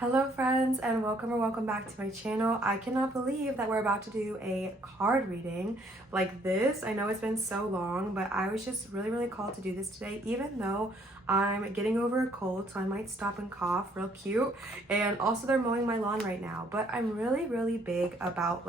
Hello friends, and welcome back to my channel. I cannot believe that we're about to do a card reading like this. I know it's been so long, but I was just really called to do this today, even though I'm getting over a cold, so I might stop and cough real cute. And also they're mowing my lawn right now, but I'm really big about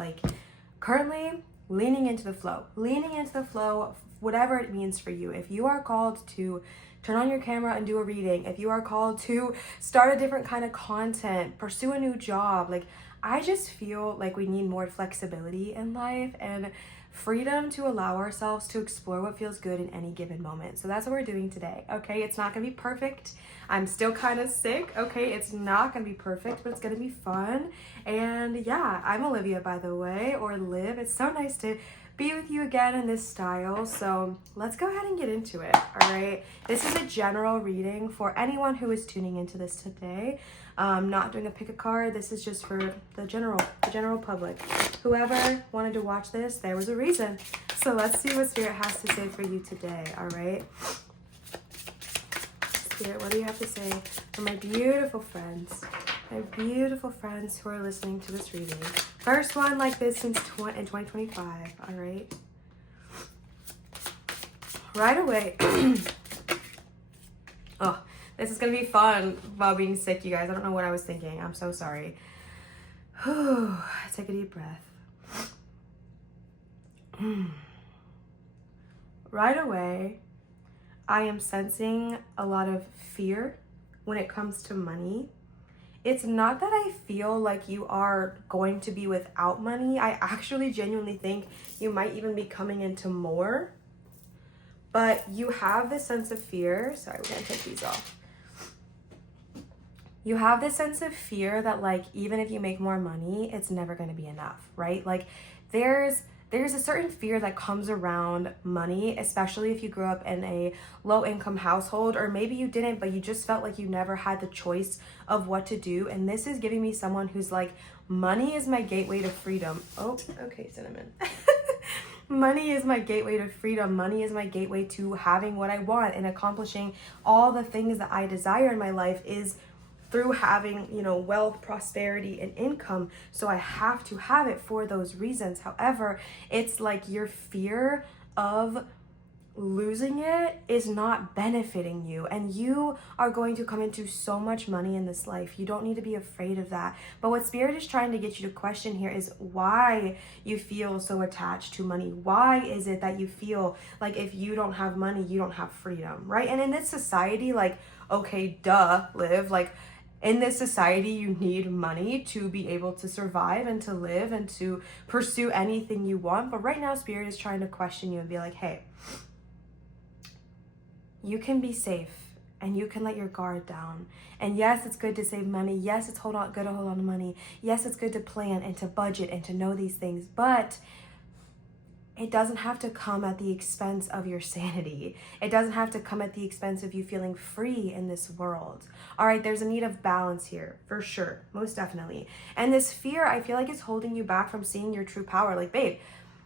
currently leaning into the flow, whatever it means for you. If you are called to turn on your camera and do a reading, if you are called to start a different kind of content, pursue a new job, I just feel like we need more flexibility in life and freedom to allow ourselves to explore what feels good in any given moment. So that's what we're doing today, okay? It's not gonna be perfect. I'm still kind of sick, okay? It's not gonna be perfect, but it's gonna be fun. And yeah, I'm Olivia, by the way, or Liv. It's so nice to be with you again in this style. So let's go ahead and get into it. All right, this is a general reading for anyone who is tuning into this today. Not doing a pick a card. This is just for the general public. Whoever wanted to watch this, there was a reason. So let's see what Spirit has to say for you today. All right, Spirit, what do you have to say for my beautiful friends? My beautiful friends who are listening to this reading. First one like this since in 2025, all right? Right away. Oh, this is gonna be fun while being sick, you guys. I don't know what I was thinking. I'm so sorry. Whew. Take a deep breath. Right away, I am sensing a lot of fear when it comes to money. It's not that I feel like you are going to be without money. I actually genuinely think you might even be coming into more. But you have this sense of fear. Sorry, we're gonna take these off. You have this sense of fear that even if you make more money, it's never gonna be enough, right? There's a certain fear that comes around money, especially if you grew up in a low income household, or maybe you didn't, but you just felt like you never had the choice of what to do. And this is giving me someone who's like, money is my gateway to freedom. Oh, okay, cinnamon. Money is my gateway to freedom. Money is my gateway to having what I want and accomplishing all the things that I desire in my life is through having, wealth, prosperity, and income. So I have to have it for those reasons. However, it's like your fear of losing it is not benefiting you, and you are going to come into so much money in this life. You don't need to be afraid of that. But what Spirit is trying to get you to question here is why you feel so attached to money. Why is it that you feel like if you don't have money, you don't have freedom, right? And in this society, okay, duh, Liv, in this society, you need money to be able to survive and to live and to pursue anything you want. But right now, Spirit is trying to question you and be like, hey, you can be safe and you can let your guard down. And yes, it's good to save money. Yes, it's good to hold on to money. Yes, it's good to plan and to budget and to know these things. But it doesn't have to come at the expense of your sanity. It doesn't have to come at the expense of you feeling free in this world. All right, there's a need of balance here, for sure, most definitely. And this fear, I feel like, is holding you back from seeing your true power. Babe,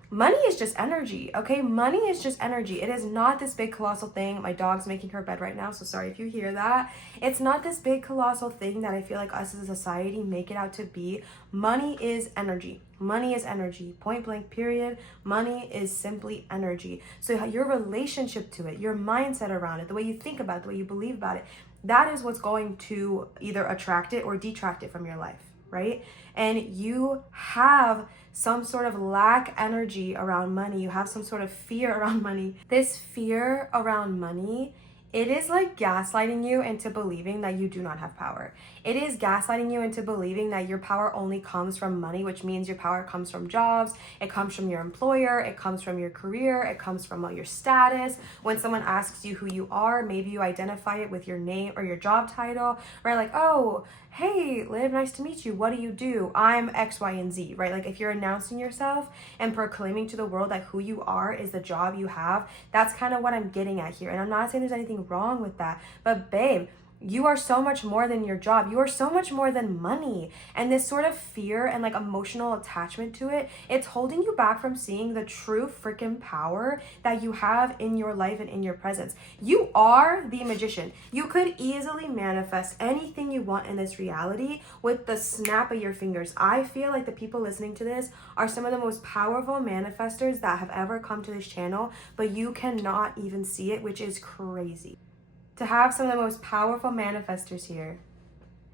money is just energy, okay? Money is just energy. It is not this big colossal thing. My dog's making her bed right now, so sorry if you hear that. It's not this big colossal thing that I feel like us as a society make it out to be. Money is energy. Money is energy, point blank, period. Money is simply energy. So your relationship to it, your mindset around it, the way you think about it, the way you believe about it, that is what's going to either attract it or detract it from your life, right? And you have some sort of lack energy around money. You have some sort of fear around money. This fear around money, it is like gaslighting you into believing that you do not have power. It is gaslighting you into believing that your power only comes from money, which means your power comes from jobs, it comes from your employer, it comes from your career, it comes from your status. When someone asks you who you are, maybe you identify it with your name or your job title, right? Like, oh, hey, Liv, nice to meet you. What do you do? I'm X, Y, and Z, right? If you're announcing yourself and proclaiming to the world that who you are is the job you have, that's kind of what I'm getting at here. And I'm not saying there's anything wrong with that, but babe, You are so much more than your job. You are so much more than money. And this sort of fear and like emotional attachment to it, it's holding you back from seeing the true freaking power that you have in your life and in your presence. You are the magician. You could easily manifest anything you want in this reality with the snap of your fingers. I feel like the people listening to this are some of the most powerful manifestors that have ever come to this channel, but you cannot even see it, which is crazy. To have some of the most powerful manifestors here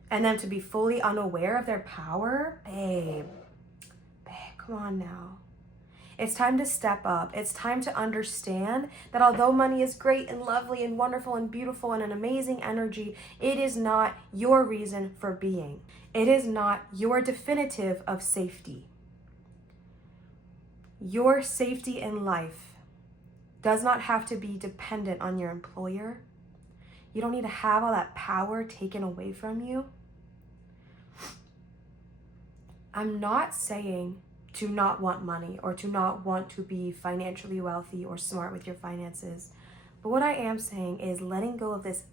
and them to be fully unaware of their power, babe, come on now. It's time to step up. It's time to understand that although money is great and lovely and wonderful and beautiful and an amazing energy, it is not your reason for being. It is not your definitive of safety. Your safety in life does not have to be dependent on your employer. You don't need to have all that power taken away from you. I'm not saying to not want money or to not want to be financially wealthy or smart with your finances. But what I am saying is letting go of this,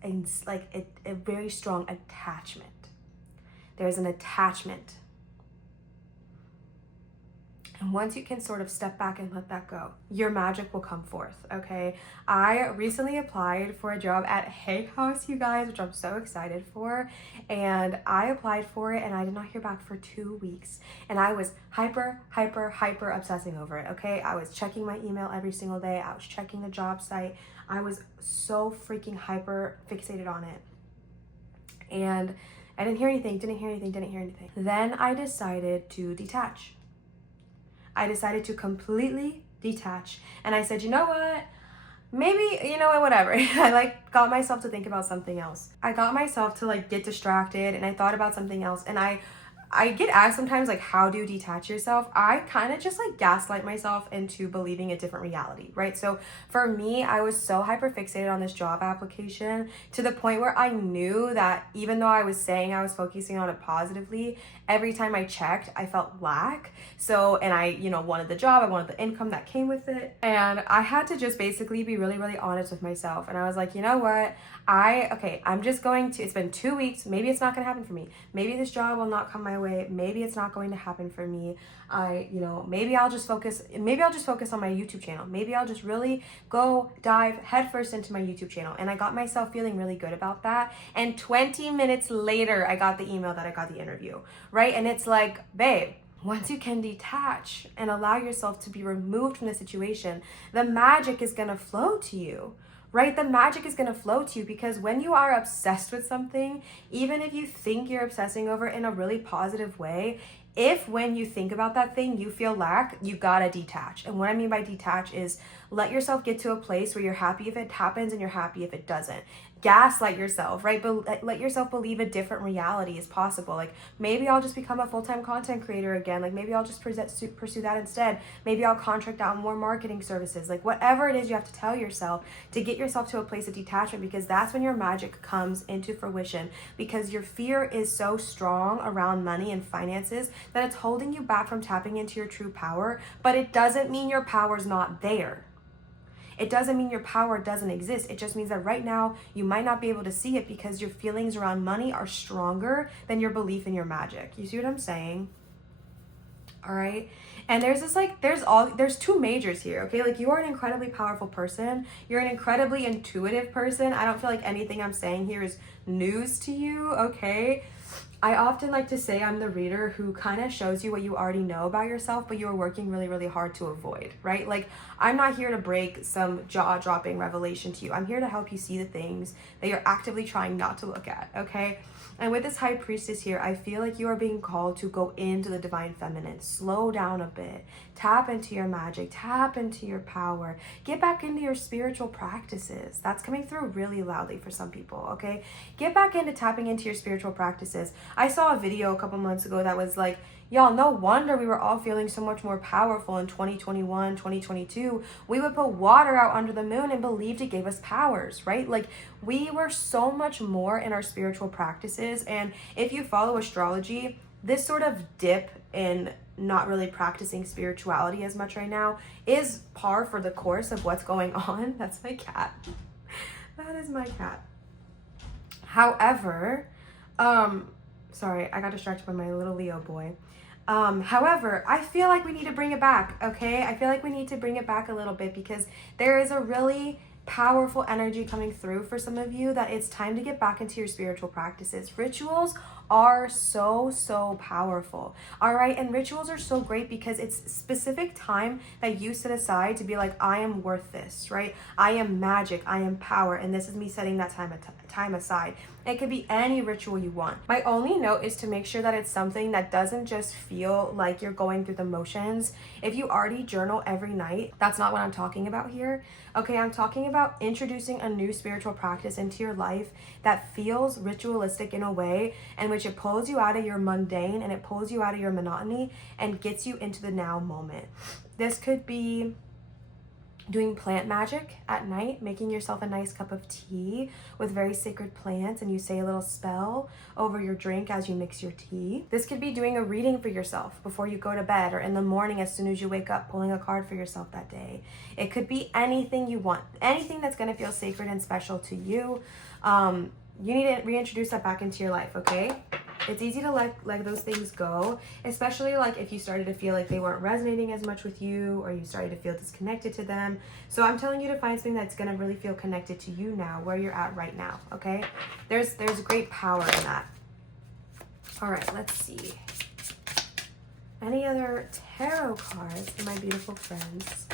like a very strong attachment. There's an attachment. And once you can sort of step back and let that go, your magic will come forth, okay? I recently applied for a job at Hay House, you guys, which I'm so excited for. And I applied for it and I did not hear back for 2 weeks. And I was hyper obsessing over it, okay? I was checking my email every single day. I was checking the job site. I was so freaking hyper fixated on it. And I didn't hear anything. Then I decided to detach. I decided to completely detach. And I said, you know what? Maybe, you know what, whatever. I got myself to think about something else. I got myself to get distracted and I thought about something else. And I get asked sometimes, how do you detach yourself? I kind of just gaslight myself into believing a different reality, right? So for me, I was so hyper fixated on this job application to the point where I knew that even though I was saying I was focusing on it positively, every time I checked, I felt lack. So, and I, wanted the job, I wanted the income that came with it. And I had to just basically be really, really honest with myself. And I was like, you know what? I'm just going to, it's been 2 weeks. Maybe it's not going to happen for me. Maybe this job will not come my way. Maybe it's not going to happen for me. Maybe I'll just focus on my YouTube channel. Maybe I'll just really go dive headfirst into my YouTube channel. And I got myself feeling really good about that. And 20 minutes later, I got the email that I got the interview, right? And it's like, babe, once you can detach and allow yourself to be removed from the situation, the magic is going to flow to you. Right? The magic is going to flow to you because when you are obsessed with something, even if you think you're obsessing over it in a really positive way, if when you think about that thing, you feel lack, you gotta detach. And what I mean by detach is let yourself get to a place where you're happy if it happens and you're happy if it doesn't. Gaslight yourself, right? But let yourself believe a different reality is possible. Maybe I'll just become a full-time content creator again. Maybe I'll just pursue that instead. Maybe I'll contract out more marketing services. Whatever it is you have to tell yourself to get yourself to a place of detachment, because that's when your magic comes into fruition, because your fear is so strong around money and finances that it's holding you back from tapping into your true power. But it doesn't mean your power's not there. It doesn't mean your power doesn't exist. It just means that right now you might not be able to see it because your feelings around money are stronger than your belief in your magic. You see what I'm saying? All right. And there's this there's two majors here, okay? You are an incredibly powerful person. You're an incredibly intuitive person. I don't feel like anything I'm saying here is news to you, okay? I often like to say I'm the reader who kind of shows you what you already know about yourself, but you're working really, really hard to avoid, right? I'm not here to break some jaw-dropping revelation to you. I'm here to help you see the things that you're actively trying not to look at, okay? And with this high priestess here, I feel like you are being called to go into the divine feminine. Slow down a bit. Tap into your magic. Tap into your power. Get back into your spiritual practices. That's coming through really loudly for some people, okay? Get back into tapping into your spiritual practices. I saw a video a couple months ago that was y'all, no wonder we were all feeling so much more powerful in 2021, 2022. We would put water out under the moon and believed it gave us powers, right? We were so much more in our spiritual practices. And if you follow astrology, this sort of dip in not really practicing spirituality as much right now is par for the course of what's going on. That's my cat. That is my cat. However, sorry, I got distracted by my little Leo boy. However, I feel like we need to bring it back, okay? I feel like we need to bring it back a little bit because there is a really powerful energy coming through for some of you that it's time to get back into your spiritual practices. Rituals are so powerful, all right? And rituals are so great because it's specific time that you set aside to be like, I am worth this, right? I am magic, I am power, and this is me setting that time aside. It could be any ritual you want. My only note is to make sure that it's something that doesn't just feel like you're going through the motions. If you already journal every night, that's not what I'm talking about here. Okay, I'm talking about introducing a new spiritual practice into your life that feels ritualistic in a way in which it pulls you out of your mundane and it pulls you out of your monotony and gets you into the now moment. This could be doing plant magic at night, making yourself a nice cup of tea with very sacred plants, and you say a little spell over your drink as you mix your tea. This could be doing a reading for yourself before you go to bed or in the morning as soon as you wake up, pulling a card for yourself that day. It could be anything you want, anything that's going to feel sacred and special to you. You need to reintroduce that back into your life, okay? It's easy to let those things go, especially like if you started to feel like they weren't resonating as much with you or you started to feel disconnected to them. So I'm telling you to find something that's going to really feel connected to you now, where you're at right now, okay? There's great power in that. All right, let's see. Any other tarot cards for my beautiful friends?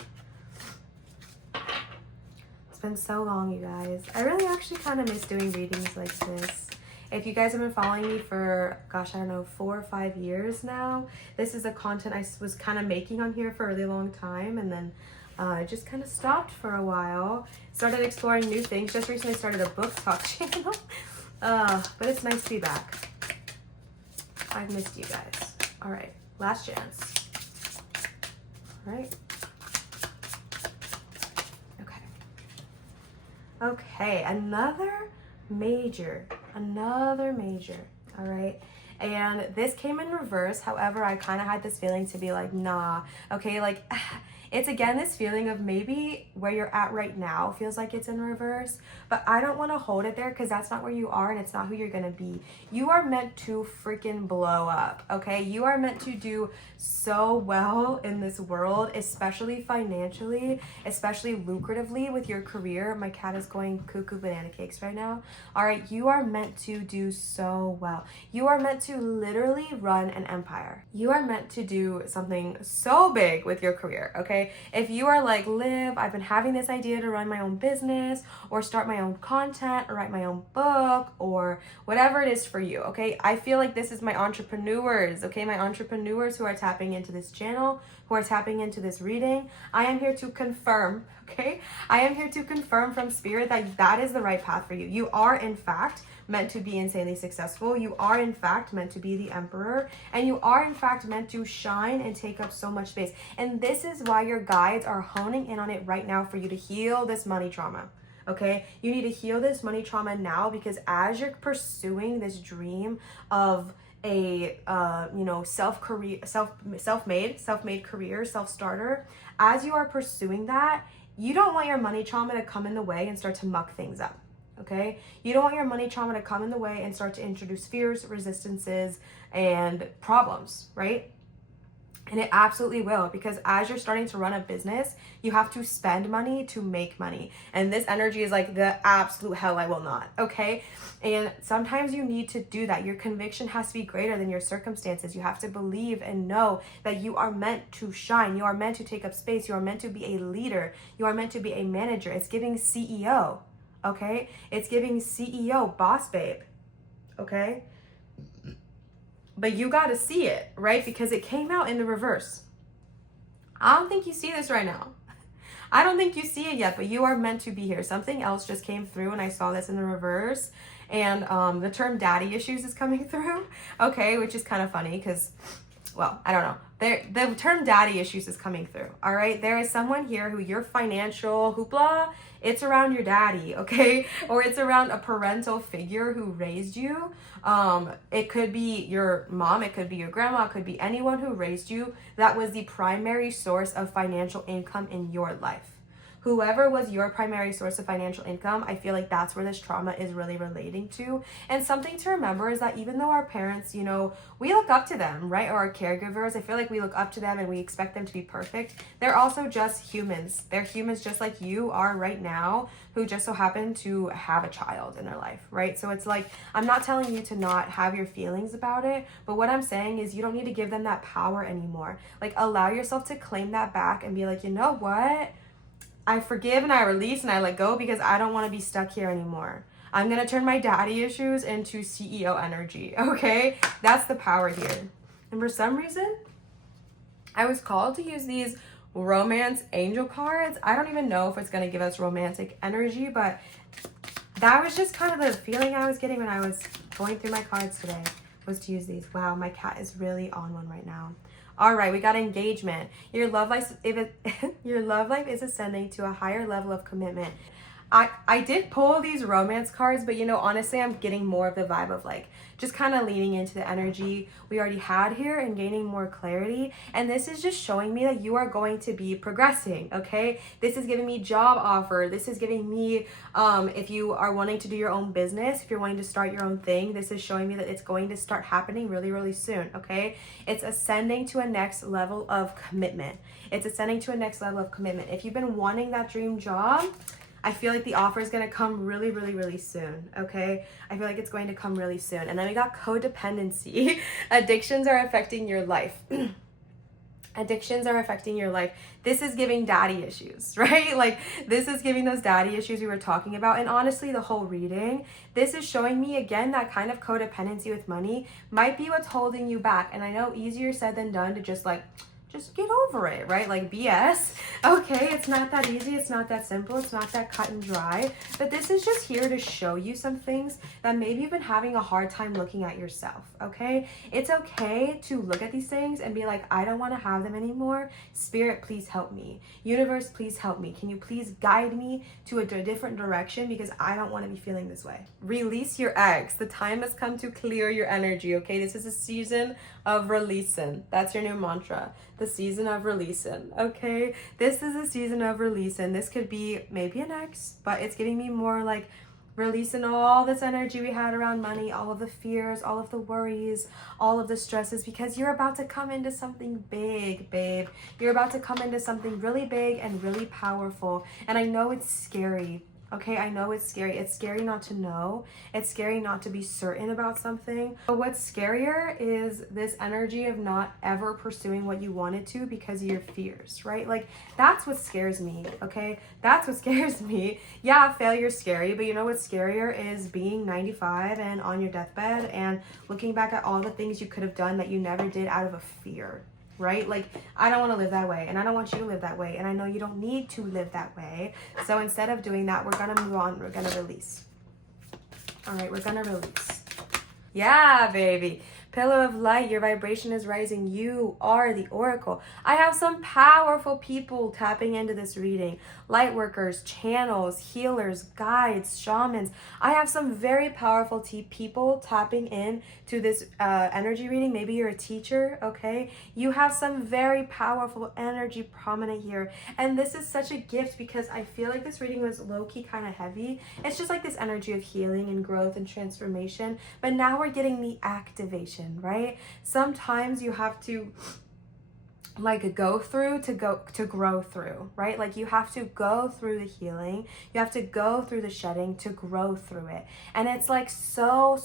It's been so long, you guys. I really actually kind of miss doing readings like this. If you guys have been following me for, gosh, I don't know, 4 or 5 years now, this is the content I was kind of making on here for a really long time, and then I just kind of stopped for a while. Started exploring new things. Just recently started a book talk channel, but it's nice to be back. I've missed you guys. All right, last chance. All right. Okay, another major, all right? And this came in reverse. However, I kind of had this feeling to be like, nah, okay, like it's again this feeling of maybe where you're at right now feels like it's in reverse, but I don't want to hold it there because that's not where you are and it's not who you're gonna be. You are meant to freaking blow up, okay? You are meant to do so well in this world, especially financially, especially lucratively with your career. My cat is going cuckoo banana cakes right now. All right, you are meant to do so well. You are meant to literally run an empire. You are meant to do something so big with your career, okay? If you are like, Liv, I've been having this idea to run my own business or start my own content or write my own book or whatever it is for you, okay? I feel like this is my entrepreneurs, okay? My entrepreneurs who are tapping into this channel, who are tapping into this reading. I am here to confirm, okay? I am here to confirm from spirit that that is the right path for you. You are, in fact, meant to be insanely successful. You are, in fact, meant to be the emperor. And you are, in fact, meant to shine and take up so much space. And this is why your guides are honing in on it right now for you to heal this money trauma. Okay, you need to heal this money trauma now, because as you're pursuing this dream of a self-made career, self-starter, as you are pursuing that, you don't want your money trauma to come in the way and start to muck things up. Okay, you don't want your money trauma to come in the way and start to introduce fears, resistances, and problems, right? And it absolutely will, because as you're starting to run a business, you have to spend money to make money. And this energy is like the absolute hell I will not, okay? And sometimes you need to do that. Your conviction has to be greater than your circumstances. You have to believe and know that you are meant to shine. You are meant to take up space. You are meant to be a leader. You are meant to be a manager. It's giving CEO, okay? It's giving CEO, boss babe, okay? But you got to see it, right? Because it came out in the reverse. I don't think you see this right now. I don't think you see it yet, but you are meant to be here. Something else just came through and I saw this in the reverse. And the term daddy issues is coming through, okay? Which is kind of funny because, well, I don't know. The term daddy issues is coming through, all right? There is someone here who your financial hoopla, it's around your daddy, okay? Or it's around a parental figure who raised you. It could be your mom, it could be your grandma, it could be anyone who raised you that was the primary source of financial income in your life, whoever was your primary source of financial income, I feel like that's where this trauma is really relating to. And something to remember is that even though our parents, you know, we look up to them, right? Or our caregivers, I feel like we look up to them and we expect them to be perfect. They're also just humans. They're humans just like you are right now, who just so happen to have a child in their life, right? So it's like, I'm not telling you to not have your feelings about it, but what I'm saying is you don't need to give them that power anymore. Like, allow yourself to claim that back and be like, you know what? I forgive and I release and I let go because I don't want to be stuck here anymore. I'm going to turn my daddy issues into CEO energy, okay? That's the power here. And for some reason, I was called to use these romance angel cards. I don't even know if it's going to give us romantic energy, but that was just kind of the feeling I was getting when I was going through my cards today, was to use these. Wow, my cat is really on one right now. All right, we got engagement. Your love life, your love life is ascending to a higher level of commitment. I did pull these romance cards, but you know, honestly, I'm getting more of the vibe of like just kind of leaning into the energy we already had here and gaining more clarity. And this is just showing me that you are going to be progressing, okay? This is giving me job offer. This is giving me, if you are wanting to do your own business, if you're wanting to start your own thing, this is showing me that it's going to start happening really, really soon, okay? It's ascending to a next level of commitment. It's ascending to a next level of commitment. If you've been wanting that dream job, I feel like the offer is going to come really, really, really soon, okay? I feel like it's going to come really soon. And then we got codependency. Addictions are affecting your life. Addictions are affecting your life. This is giving daddy issues, right? Like, this is giving those daddy issues we were talking about. And honestly, the whole reading, this is showing me, again, that kind of codependency with money might be what's holding you back. And I know easier said than done to just get over it, right? Like BS. Okay, it's not that easy. It's not that simple. It's not that cut and dry. But this is just here to show you some things that maybe you've been having a hard time looking at yourself, okay? It's okay to look at these things and be like, I don't want to have them anymore. Spirit, please help me. Universe, please help me. Can you please guide me to a different direction because I don't want to be feeling this way. Release your ex. The time has come to clear your energy, okay? This is a season of releasing. That's your new mantra. The season of releasing, okay? This is a season of releasing. This could be maybe an ex, but it's giving me more like releasing all this energy we had around money, all of the fears, all of the worries, all of the stresses, because you're about to come into something big, babe. You're about to come into something really big and really powerful. And I know it's scary. Okay, I know it's scary. It's scary not to know. It's scary not to be certain about something. But what's scarier is this energy of not ever pursuing what you wanted to because of your fears, right? Like, that's what scares me, okay? That's what scares me. Yeah, failure's scary, but you know what's scarier is being 95 and on your deathbed and looking back at all the things you could have done that you never did out of a fear. Right? Like, I don't want to live that way, and I don't want you to live that way, and I know you don't need to live that way. So instead of doing that, we're gonna move on. We're gonna release. All right, we're gonna release. Yeah, baby. Pillar of light, your vibration is rising. You are the oracle. I have some powerful people tapping into this reading. Light workers, channels, healers, guides, shamans. I have some very powerful people tapping in to this energy reading. Maybe you're a teacher, okay? You have some very powerful energy prominent here. And this is such a gift because I feel like this reading was low-key kind of heavy. It's just like this energy of healing and growth and transformation. But now we're getting the activation, right? Sometimes you have to like go through to grow through, right? Like, you have to go through the healing, you have to go through the shedding to grow through it. And it's like so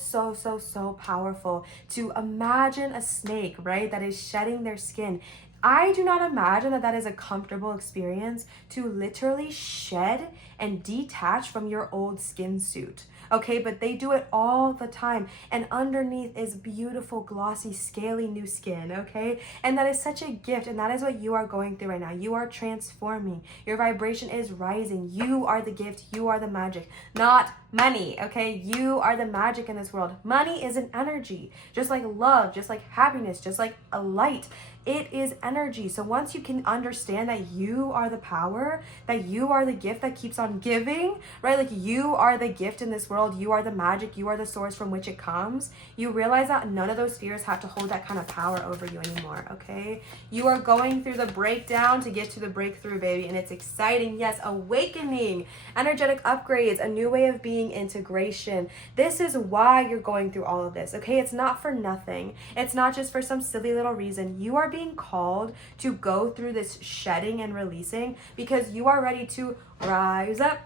powerful to imagine a snake, right, that is shedding their skin. I do not imagine that is a comfortable experience, to literally shed and detach from your old skin suit. Okay, but they do it all the time. And underneath is beautiful, glossy, scaly new skin, okay? And that is such a gift. And that is what you are going through right now. You are transforming. Your vibration is rising. You are the gift. You are the magic, not money, okay? You are the magic in this world. Money is an energy, just like love, just like happiness, just like a light. It is energy. So once you can understand that you are the power, that you are the gift that keeps on giving, right? Like, you are the gift in this world. world, you are the magic, you are the source from which it comes, you realize that none of those fears have to hold that kind of power over you anymore, okay? You are going through the breakdown to get to the breakthrough, baby, and it's exciting. Yes, awakening, energetic upgrades, a new way of being, integration. This is why you're going through all of this, okay? It's not for nothing. It's not just for some silly little reason. You are being called to go through this shedding and releasing because you are ready to rise up,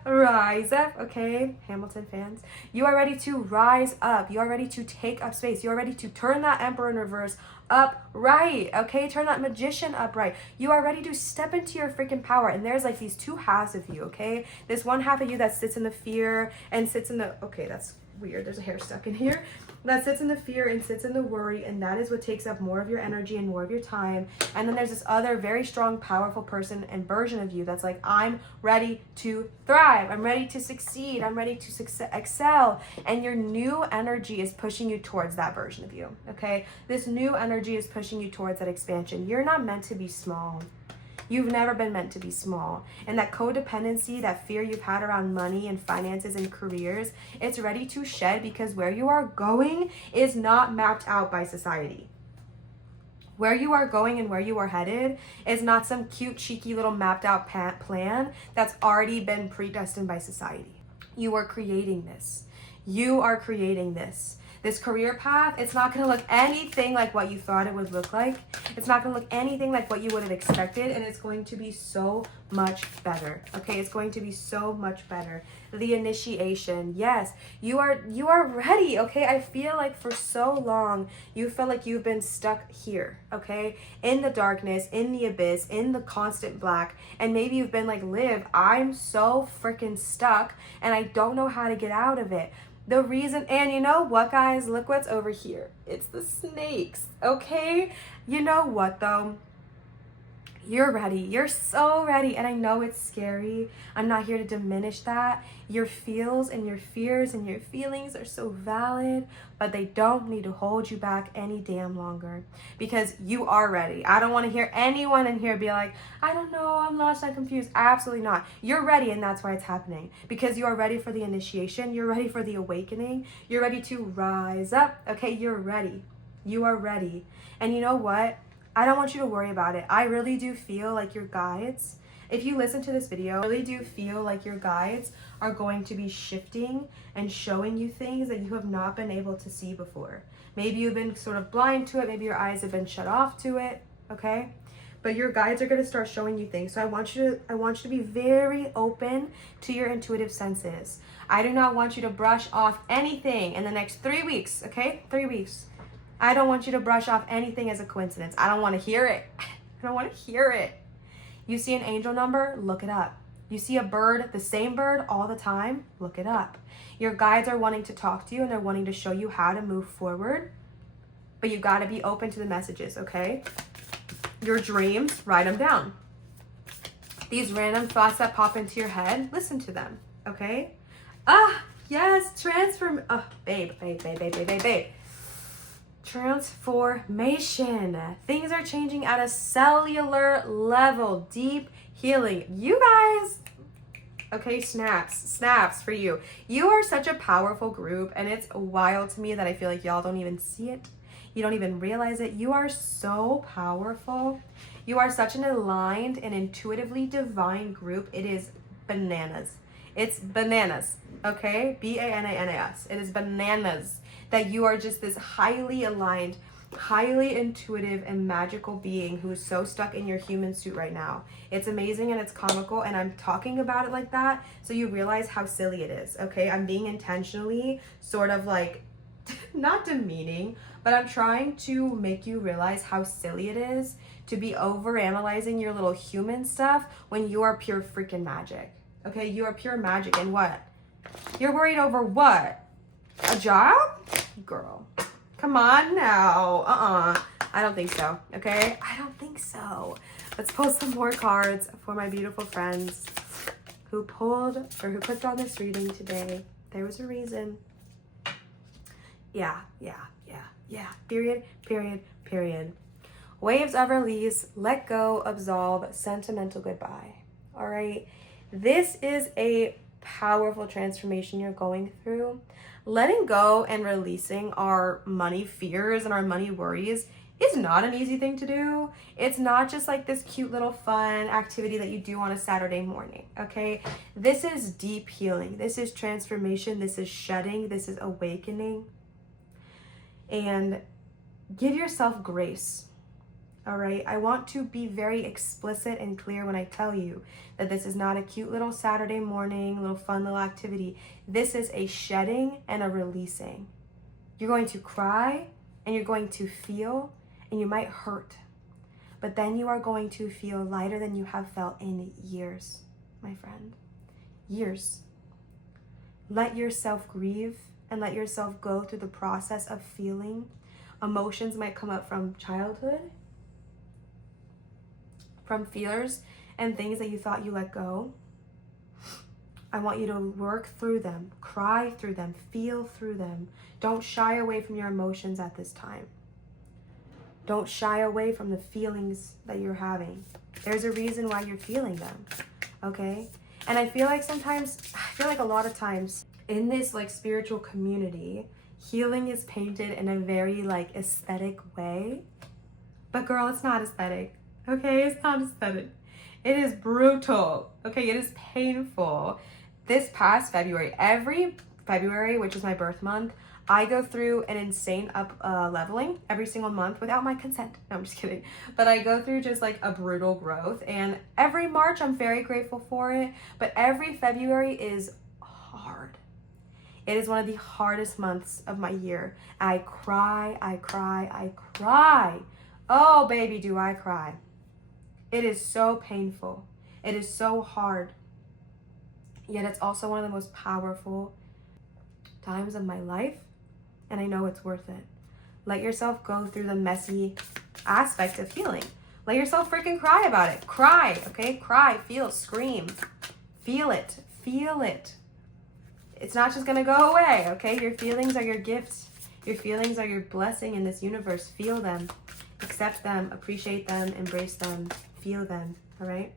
okay? Hamilton fans. You are ready to rise up. You are ready to take up space. You are ready to turn that emperor in reverse upright, okay? Turn that magician upright. You are ready to step into your freaking power. And there's like these two halves of you, okay? This one half of you that sits in the fear and sits in the, okay, that's weird. There's a hair stuck in here. That sits in the fear and sits in the worry, and that is what takes up more of your energy and more of your time. And then there's this other very strong, powerful person and version of you that's like, I'm ready to thrive. I'm ready to succeed. I'm ready to excel. And your new energy is pushing you towards that version of you, okay? This new energy is pushing you towards that expansion. You're not meant to be small. You've never been meant to be small. And that codependency, that fear you've had around money and finances and careers, it's ready to shed because where you are going is not mapped out by society. Where you are going and where you are headed is not some cute, cheeky little mapped out plan that's already been predestined by society. You are creating this. You are creating this. This career path, it's not going to look anything like what you thought it would look like. It's not going to look anything like what you would have expected, and it's going to be so much better, okay? It's going to be so much better. The initiation, yes, you are ready, okay? I feel like for so long, you feel like you've been stuck here, okay? In the darkness, in the abyss, in the constant black, and maybe you've been like, Liv, I'm so freaking stuck, and I don't know how to get out of it. The reason, and you know what, guys? Look what's over here. It's the snakes, okay? You know what, though? You're ready. You're so ready. And I know it's scary. I'm not here to diminish that. Your feels and your fears and your feelings are so valid, but they don't need to hold you back any damn longer because you are ready. I don't want to hear anyone in here be like, I don't know, I'm lost, I'm confused. Absolutely not. You're ready, and that's why it's happening because you are ready for the initiation. You're ready for the awakening. You're ready to rise up. Okay, you're ready. You are ready. And you know what? I don't want you to worry about it. I really do feel like your guides, if you listen to this video, I really do feel like your guides are going to be shifting and showing you things that you have not been able to see before. Maybe you've been sort of blind to it. Maybe your eyes have been shut off to it, okay? But your guides are going to start showing you things. So I want you to be very open to your intuitive senses. I do not want you to brush off anything in the next 3 weeks, okay? 3 weeks. I don't want you to brush off anything as a coincidence. I don't want to hear it. I don't want to hear it. You see an angel number? Look it up. You see a bird, the same bird all the time? Look it up. Your guides are wanting to talk to you and they're wanting to show you how to move forward, but you got to be open to the messages, okay? Your dreams, write them down. These random thoughts that pop into your head, listen to them, okay? Yes, babe. Transformation. Things are changing at a cellular level. Deep healing. You guys, okay, snaps for you. You are such a powerful group, and it's wild to me that I feel like y'all don't even see it. You don't even realize it. You are so powerful. You are such an aligned and intuitively divine group. It is bananas. It's bananas, okay? B-A-N-A-N-A-S. It is bananas that you are just this highly aligned, highly intuitive and magical being who is so stuck in your human suit right now. It's amazing and it's comical, and I'm talking about it like that so you realize how silly it is, okay? I'm being intentionally sort of like, not demeaning, but I'm trying to make you realize how silly it is to be overanalyzing your little human stuff when you are pure freaking magic. Okay, you are pure magic, and what? You're worried over what? A job? Girl, come on now. I don't think so, okay? I don't think so. Let's pull some more cards for my beautiful friends who clicked on this reading today. There was a reason. Yeah. Period. Waves of release, let go, absolve, sentimental goodbye. All right. This is a powerful transformation you're going through. Letting go and releasing our money fears and our money worries is not an easy thing to do. It's not just like this cute little fun activity that you do on a Saturday morning, okay? This is deep healing. This is transformation. This is shedding. This is awakening. And give yourself grace, all right? I want to be very explicit and clear when I tell you that this is not a cute little Saturday morning, little fun little activity. This is a shedding and a releasing. You're going to cry and you're going to feel and you might hurt, but then you are going to feel lighter than you have felt in years, my friend. Years. Let yourself grieve and let yourself go through the process of feeling. Emotions might come up from childhood, from fears and things that you thought you let go. I want you to work through them, cry through them, feel through them. Don't shy away from your emotions at this time. Don't shy away from the feelings that you're having. There's a reason why you're feeling them, okay? And I feel like a lot of times in this like spiritual community, healing is painted in a very like aesthetic way. But girl, it's not aesthetic, okay? It's not aesthetic. It is brutal, okay? It is painful. This past February, every February, which is my birth month, I go through an insane leveling every single month without my consent. No, I'm just kidding. But I go through just like a brutal growth. And every March, I'm very grateful for it. But every February is hard. It is one of the hardest months of my year. I cry, I cry, I cry. Oh, baby, do I cry. It is so painful. It is so hard. Yet it's also one of the most powerful times of my life. And I know it's worth it. Let yourself go through the messy aspect of healing. Let yourself freaking cry about it. Cry, okay? Cry, feel, scream. Feel it. Feel it. It's not just gonna go away, okay? Your feelings are your gifts. Your feelings are your blessing in this universe. Feel them. Accept them. Appreciate them. Embrace them. Feel them, all right?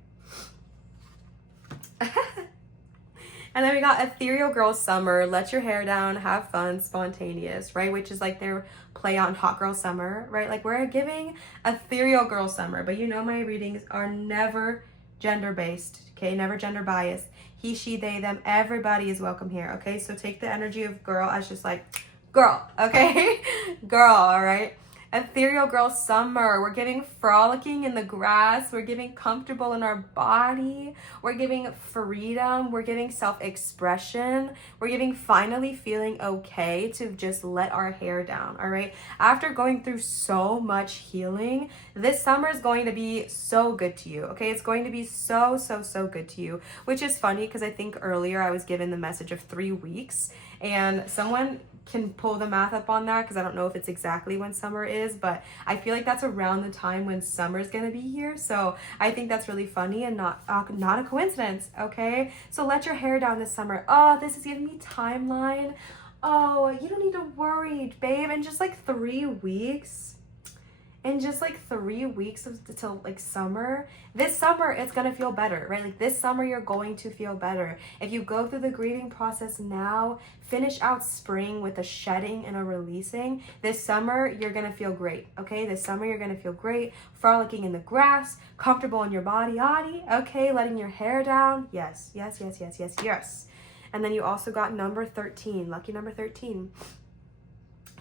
And then we got Ethereal Girl Summer, let your hair down, have fun, spontaneous, right? Which is like their play on Hot Girl Summer, right? Like we're giving Ethereal Girl Summer, but you know my readings are never gender-based, okay? Never gender-biased. He, she, they, them, everybody is welcome here, okay? So take the energy of girl as just like, girl, okay? Girl, all right? Ethereal Girl Summer. We're getting frolicking in the grass. We're getting comfortable in our body. We're giving freedom. We're giving self-expression. We're giving finally feeling okay to just let our hair down, all right? After going through so much healing, this summer is going to be so good to you, okay? It's going to be so, so, so good to you, which is funny because I think earlier I was given the message of 3 weeks, and someone can pull the math up on that because I don't know if it's exactly when summer is, but I feel like that's around the time when summer's gonna be here. So I think that's really funny and not a coincidence, okay? So let your hair down this summer. Oh, this is giving me timeline. Oh, you don't need to worry, babe. In just like 3 weeks, until like summer, this summer it's gonna feel better, right? Like this summer you're going to feel better. If you go through the grieving process now, finish out spring with a shedding and a releasing, this summer you're gonna feel great, okay? This summer you're gonna feel great, frolicking in the grass, comfortable in your body, okay? Letting your hair down, yes, yes, yes, yes, yes, yes. And then you also got number 13, lucky number 13.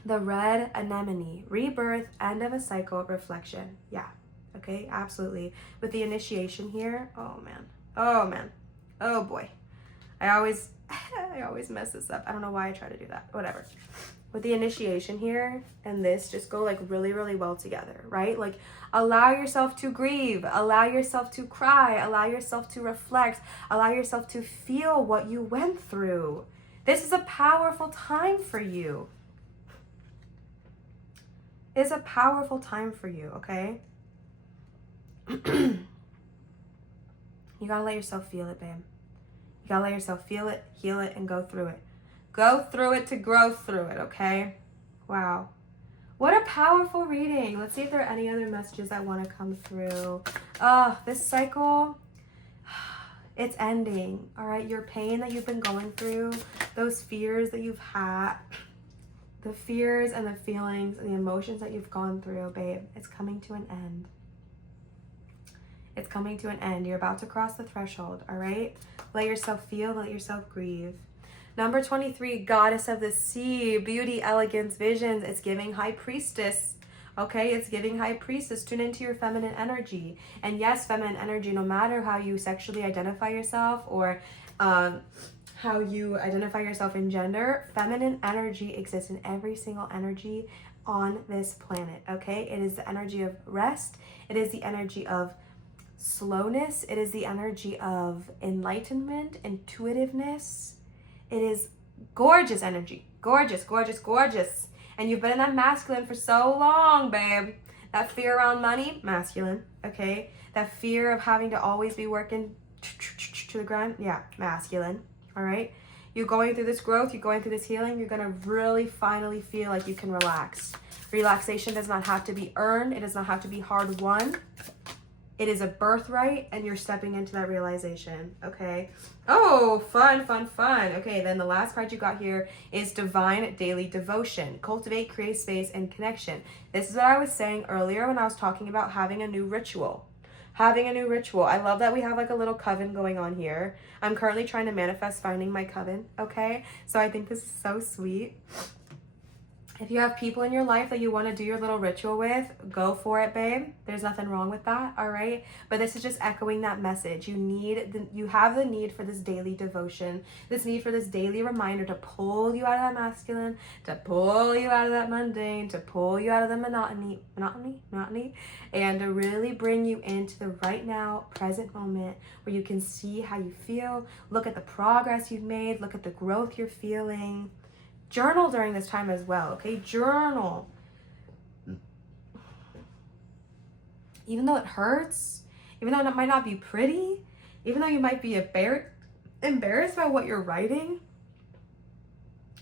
The red anemone, rebirth, end of a cycle, reflection. Yeah, okay, absolutely. With the initiation here, oh man, oh boy. I always mess this up. I don't know why I try to do that, whatever. With the initiation here and this just go like really, really well together, right? Like allow yourself to grieve, allow yourself to cry, allow yourself to reflect, allow yourself to feel what you went through. This is a powerful time for you. It's a powerful time for you, okay? You gotta let yourself feel it, babe. You gotta let yourself feel it, heal it, and go through it. Go through it to grow through it, okay? Wow. What a powerful reading. Let's see if there are any other messages that want to come through. This cycle, It's ending, all right? Your pain that you've been going through, those fears that you've had, the fears and the feelings and the emotions that you've gone through, babe, it's coming to an end. It's coming to an end. You're about to cross the threshold, all right? Let yourself feel, let yourself grieve. Number 23, goddess of the sea, beauty, elegance, visions. It's giving high priestess. Okay, it's giving high priestess. Tune into your feminine energy. And yes, feminine energy, no matter how you sexually identify yourself or how you identify yourself in gender, feminine energy exists in every single energy on this planet. Okay, it is the energy of rest. It is the energy of slowness. It is the energy of enlightenment, intuitiveness. It is gorgeous energy. Gorgeous, gorgeous, gorgeous. And you've been in that masculine for so long, babe. That fear around money, masculine, okay? That fear of having to always be working to the grind, yeah, masculine, all right? You're going through this growth, you're going through this healing, you're gonna really finally feel like you can relax. Relaxation does not have to be earned. It does not have to be hard won. It is a birthright, and you're stepping into that realization, okay? Oh, fun, fun, fun. Okay, then the last card you got here is divine daily devotion. Cultivate, create space, and connection. This is what I was saying earlier when I was talking about having a new ritual. Having a new ritual. I love that we have like a little coven going on here. I'm currently trying to manifest finding my coven, okay? So I think this is so sweet. If you have people in your life that you want to do your little ritual with, go for it, babe. There's nothing wrong with that, all right? But this is just echoing that message. You have the need for this daily devotion, this need for this daily reminder to pull you out of that masculine, to pull you out of that mundane, to pull you out of the monotony, and to really bring you into the right now, present moment where you can see how you feel, look at the progress you've made, look at the growth you're feeling. Journal during this time as well, okay? Journal. Even though it hurts, even though it might not be pretty, even though you might be embarrassed by what you're writing,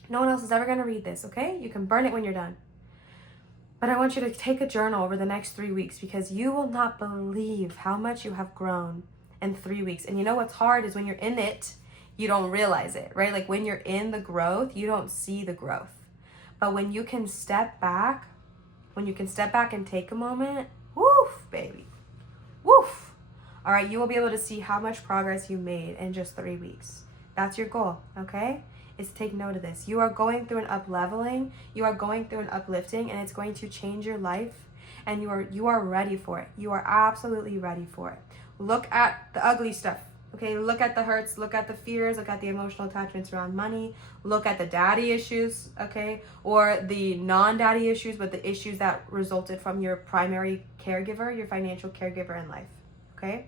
no one else is ever going to read this, okay? You can burn it when you're done. But I want you to take a journal over the next 3 weeks because you will not believe how much you have grown in 3 weeks. And you know what's hard is when you're in it, you don't realize it, right? Like when you're in the growth, you don't see the growth. But when you can step back, and take a moment, woof, baby, woof. All right, you will be able to see how much progress you made in just 3 weeks. That's your goal, okay? Is to take note of this. You are going through an up-leveling, you are going through an uplifting, and it's going to change your life, and you are ready for it. You are absolutely ready for it. Look at the ugly stuff. Okay, look at the hurts, look at the fears, look at the emotional attachments around money, look at the daddy issues, okay, or the non-daddy issues, but the issues that resulted from your primary caregiver, your financial caregiver in life, okay?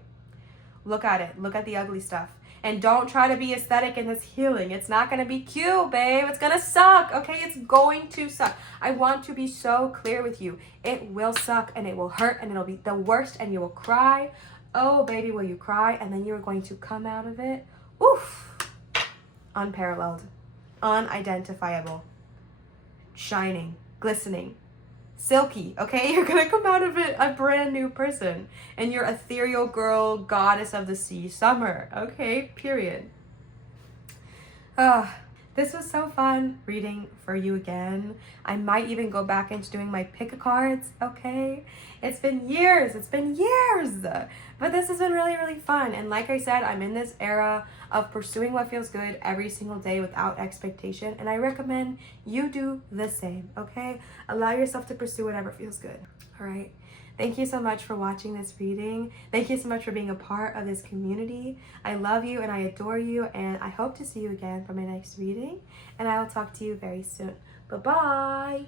Look at it, look at the ugly stuff. And don't try to be aesthetic in this healing. It's not gonna be cute, babe. It's gonna suck, okay? It's going to suck. I want to be so clear with you. It will suck and it will hurt and it'll be the worst and you will cry. Oh, baby, will you cry? And then you're going to come out of it, oof, unparalleled, unidentifiable, shining, glistening, silky, okay? You're going to come out of it a brand new person. And you're ethereal girl, goddess of the sea, summer, okay? Period. This was so fun reading for you again. I might even go back into doing my pick cards, okay? It's been years. But this has been really, really fun. And like I said, I'm in this era of pursuing what feels good every single day without expectation. And I recommend you do the same, okay? Allow yourself to pursue whatever feels good, all right? Thank you so much for watching this reading. Thank you so much for being a part of this community. I love you and I adore you, and I hope to see you again for my next reading, and I will talk to you very soon. Bye-bye.